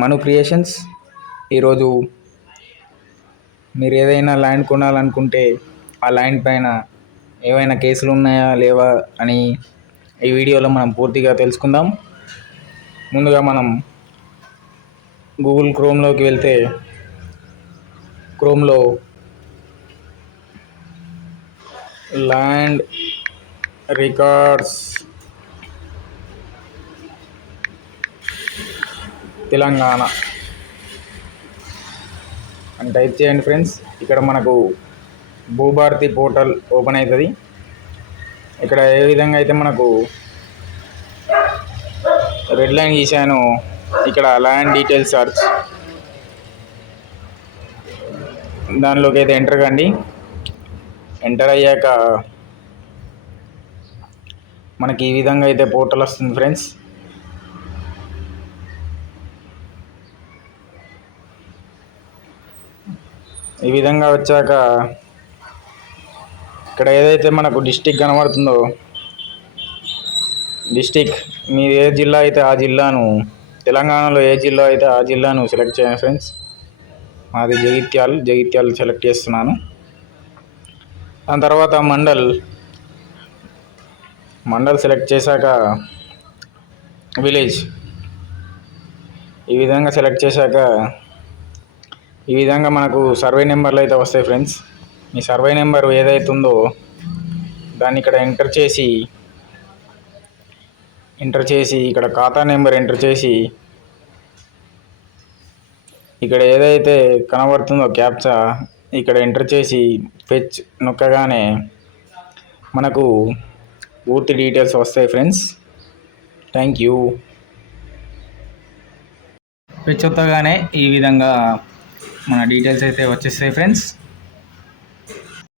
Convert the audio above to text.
మను creations. ఈరోజు మీరు ఏదైనా ల్యాండ్ కొనాలనుకుంటే ఆ ల్యాండ్ పైన ఏవైనా కేసులు ఉన్నాయా లేవా అని ఈ వీడియోలో మనం పూర్తిగా తెలుసుకుందాం. ముందుగా మనం గూగుల్ క్రోమ్లోకి వెళ్తే క్రోమ్లో ల్యాండ్ రికార్డ్స్ తెలంగాణ అని టైప్ చేయండి ఫ్రెండ్స్. ఇక్కడ మనకు భూభారతి పోర్టల్ ఓపెన్ అవుతుంది. ఇక్కడ ఏ విధంగా అయితే మనకు రెడ్ లైన్ గీసాను, ఇక్కడ ల్యాండ్ డీటెయిల్స్ సర్చ్ దానిలోకి అయితే ఎంటర్ కండి. ఎంటర్ అయ్యాక మనకి ఈ విధంగా అయితే పోర్టల్ వస్తుంది ఫ్రెండ్స్. ఈ విధంగా వచ్చాక ఇక్కడ ఏదైతే మనకు డిస్టిక్ కనబడుతుందో, డిస్టిక్ మీరు ఏ జిల్లా అయితే ఆ జిల్లాను, తెలంగాణలో ఏ జిల్లా అయితే ఆ జిల్లాను సెలెక్ట్ చేయండి ఫ్రెండ్స్. మాది జగిత్యాల సెలెక్ట్ చేస్తున్నాను. దాని తర్వాత మండల్ సెలెక్ట్ చేశాక విలేజ్ ఈ విధంగా సెలెక్ట్ చేశాక ఈ విధంగా మనకు సర్వే నెంబర్లు అయితే వస్తాయి ఫ్రెండ్స్. మీ సర్వే నెంబర్ ఏదైతే ఉందో దాన్ని ఇక్కడ ఎంటర్ చేసి ఇక్కడ ఖాతా నెంబర్ ఎంటర్ చేసి ఇక్కడ ఏదైతే కనబడుతుందో క్యాప్చా ఇక్కడ ఎంటర్ చేసి ఫెచ్ నొక్కగానే మనకు పూర్తి డీటెయిల్స్ వస్తాయి ఫ్రెండ్స్. Thank you. ఫెచ్ వత్తగానే ఈ విధంగా మన డీటెయిల్స్ అయితే వచ్చేస్తాయి ఫ్రెండ్స్.